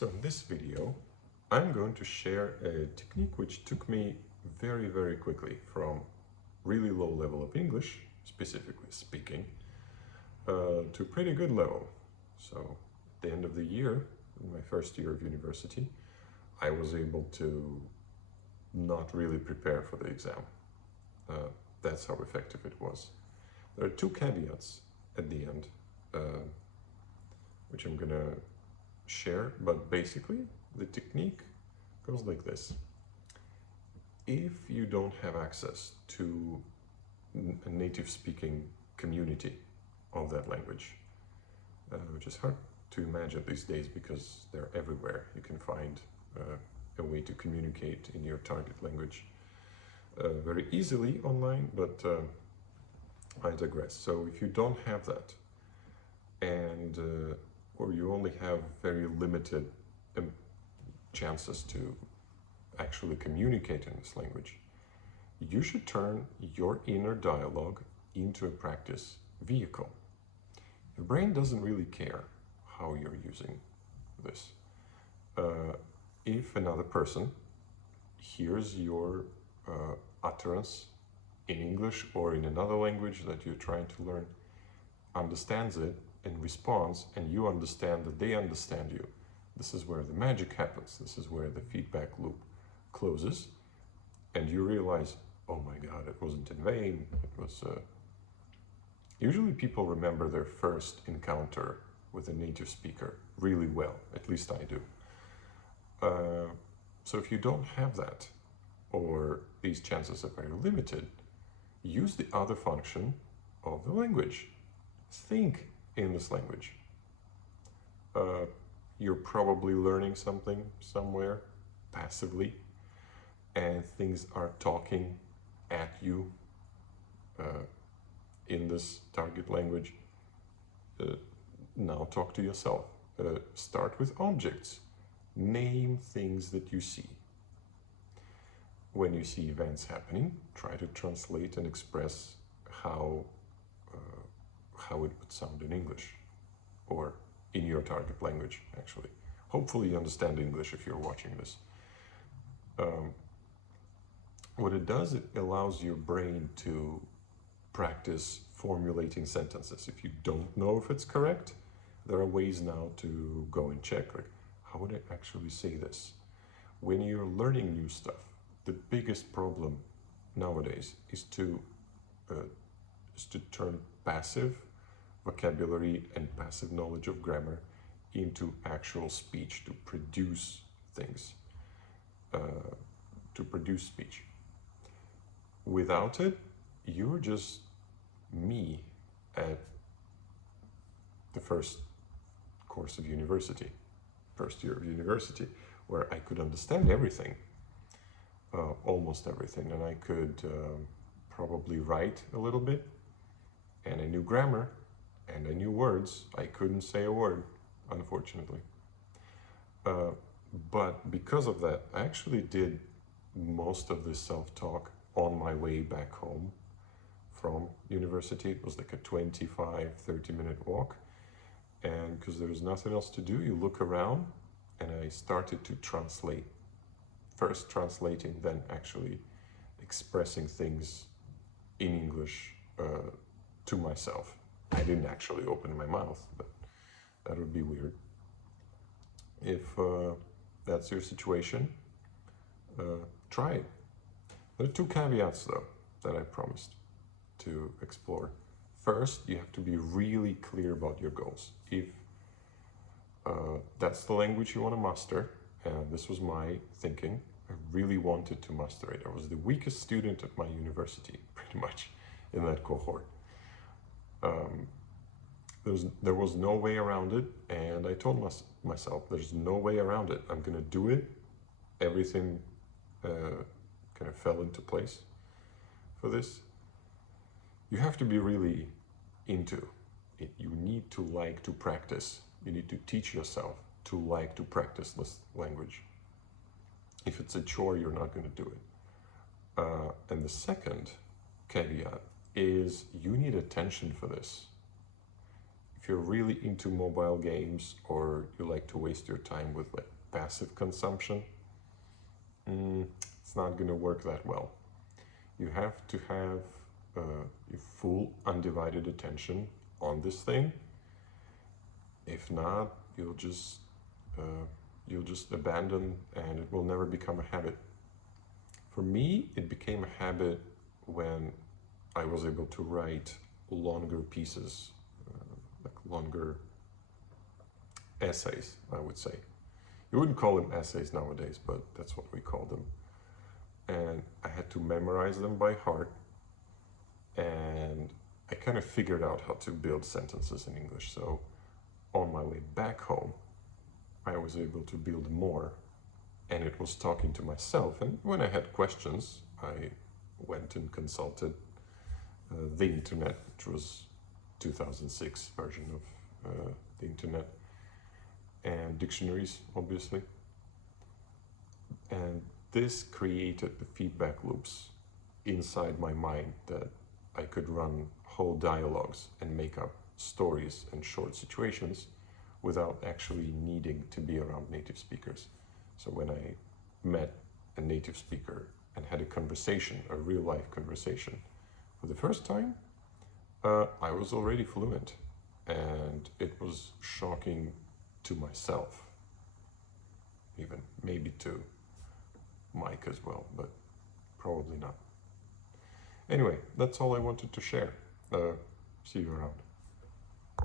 So in this video, I'm going to share a technique which took me very quickly from really low level of English, specifically speaking, to pretty good level. So at the end of the year, in my first year of university, I was able to not really prepare for the exam. That's how effective it was. There are two caveats at the end, which I'm gonna share, but basically the technique goes like this. If you don't have access to a native speaking community of that language, which is hard to imagine these days because they're everywhere. You can find a way to communicate in your target language very easily online, but I digress. So if you don't have that, and or you only have very limited chances to actually communicate in this language, you should turn your inner dialogue into a practice vehicle. Your brain doesn't really care how you're using this. If another person hears your utterance in English or in another language that you're trying to learn, understands it and responds, and you understand that they understand you, this is where the magic happens. This is where the feedback loop closes, and you realize, oh my God, it wasn't in vain. It was. Usually people remember their first encounter with a native speaker really well, at least I do. So if you don't have that, or these chances are very limited, use the other function of the language. Think in this language. You're probably learning something somewhere passively, and things are talking at you in this target language. Now talk to yourself. Start with objects. Name things that you see. When you see events happening, try to translate and express how it would sound in English, or in your target language, actually. Hopefully you understand English if you're watching this. What it does, it allows your brain to practice formulating sentences. If you don't know if it's correct, there are ways now to go and check, like, how would I actually say this? When you're learning new stuff, the biggest problem nowadays is to turn passive vocabulary and passive knowledge of grammar into actual speech, to produce things, to produce speech. Without it, you're just me at the first course of university, first year of university, where I could understand everything, almost everything, and I could probably write a little bit, and I knew grammar, and I knew words. I couldn't say a word, unfortunately. But because of that, I actually did most of this self-talk on my way back home from university. It was like a 25-30 minute walk. And because there was nothing else to do, you look around, and I started to translate. First translating, then actually expressing things in English to myself. I didn't actually open my mouth, but that would be weird. If that's your situation, try it. There are two caveats, though, that I promised to explore. First, you have to be really clear about your goals. If that's the language you want to master, and this was my thinking, I really wanted to master it. I was the weakest student at my university, pretty much, in that cohort. There was no way around it, and I told myself, there's no way around it. I'm gonna do it. Everything kind of fell into place for this. You have to be really into it. You need to like to practice. You need to teach yourself to like to practice this language. If it's a chore, you're not going to do it. And the second caveat is you need attention for this. If you're really into mobile games or you like to waste your time with like passive consumption, it's not going to work that well. You have to have your full undivided attention on this thing. If not, you'll just abandon and it will never become a habit. For me, it became a habit when I was able to write longer pieces, like longer essays, I would say. You wouldn't call them essays nowadays, but that's what we call them. And I had to memorize them by heart, and I kind of figured out how to build sentences in English. So on my way back home, I was able to build more, and it was talking to myself. And when I had questions, I went and consulted the internet, which was 2006 version of the internet, and dictionaries, obviously. And this created the feedback loops inside my mind that I could run whole dialogues and make up stories and short situations without actually needing to be around native speakers. So when I met a native speaker and had a conversation, a real life conversation, for the first time, I was already fluent, and it was shocking to myself, even maybe to Mike as well, but probably not. Anyway, that's all I wanted to share. See you around.